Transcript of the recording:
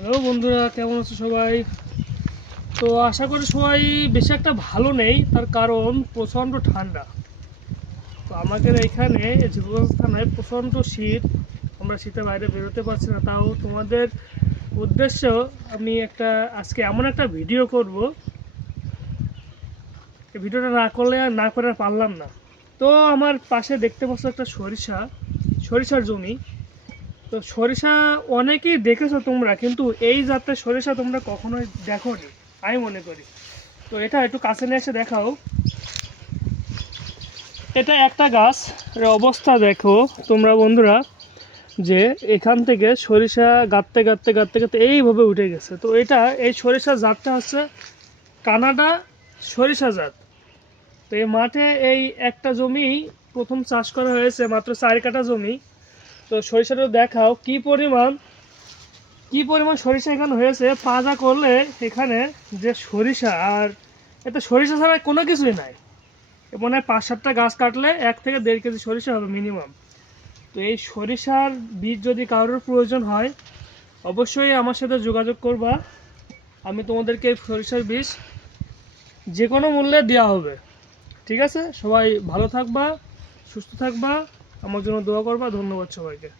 Hello বন্ধুরা, কেমন আছো সবাই? তো আশা করি সবাই বেশি একটা ভালো নেই, তার কারণ প্রচণ্ড ঠান্ডা। তো আমাদের এইখানে ঝিকরগাঁও থানায় প্রচণ্ড শীত, আমরা শীতে বাইরে বেরোতে পারছি না। তাও তোমাদের উদ্দেশ্য আমি আজকে এমন একটা ভিডিও করব, এই ভিডিওটা না করে আর পারলাম না। তো আমার পাশে দেখতে পাচ্ছ একটা সরিষার জমি। তো সরিষা অনেকেই দেখেছো তোমরা, কিন্তু এই জাতের সরিষা তোমরা কখনোই দেখোনি আমি মনে করি। তো এটা একটু কাছে নিয়ে এসে দেখাও। এটা একটা গাছ, এর অবস্থা দেখো তোমরা বন্ধুরা, যে এখান থেকে সরিষা গাঁততে গাঁততে গাঁততে গাঁততে এইভাবে উঠে গেছে। তো এই সরিষা জাতটা হচ্ছে কানাডা সরিষা জাত। তো এই মাঠে এই একটা জমি প্রথম চাষ করা হয়েছে, মাত্র 4 কাঠা জমি। তো সরিষাটা দেখাও কি পরিমাণ সরিষা এখানে হয়েছে। পাজা করলে এখানে যে সরিষা, আর এতে সরিষা ছাড়া কোনো কিছুই নাই। মনে হয় 5-7টা গাছ কাটলে 1 থেকে 1.5 কেজি সরিষা হবে মিনিমাম। তো এই সরিষার বীজ যদি কারোর প্রয়োজন হয়, অবশ্যই আমার সাথে যোগাযোগ করবা। আমি তোমাদেরকে এই সরিষার বীজ যে কোনো মূল্যে দেওয়া হবে। ঠিক আছে, সবাই ভালো থাকবা, সুস্থ থাকবা, আমার জন্য দোয়া করবা। ধন্যবাদ সবাইকে।